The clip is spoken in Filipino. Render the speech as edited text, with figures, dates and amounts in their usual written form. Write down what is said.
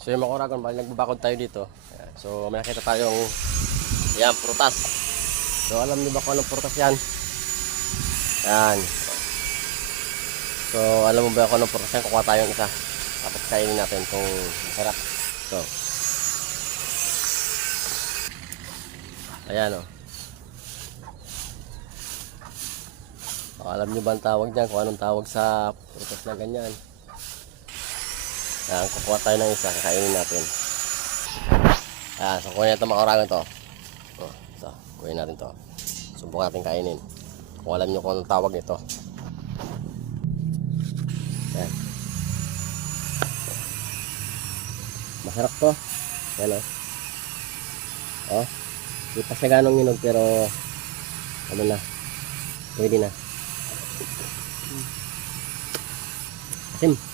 So yung mga oragon, bali nagbabakod tayo dito. Ayan. So may nakita tayong yan, prutas. So alam niyo ba kung anong prutas yan? Yan. So alam mo ba kung anong prutas yan? Kukuha tayong isa. Tapos kainin natin kung masarap. So ayan o. Alam niyo ba ang tawag dyan? Kung anong tawag sa prutas na ganyan? Ayan, kukuha tayo ng isa, kakainin natin. Ayan, so kunin natin mga oragon to. So, kunin natin to. Subukan natin kainin. Kung alam nyo kung anong tawag nito. Ayan. Masarap to. Ayan o. Oh. Hindi pa siya ganong hinog pero ano na. Pwede na. Asim.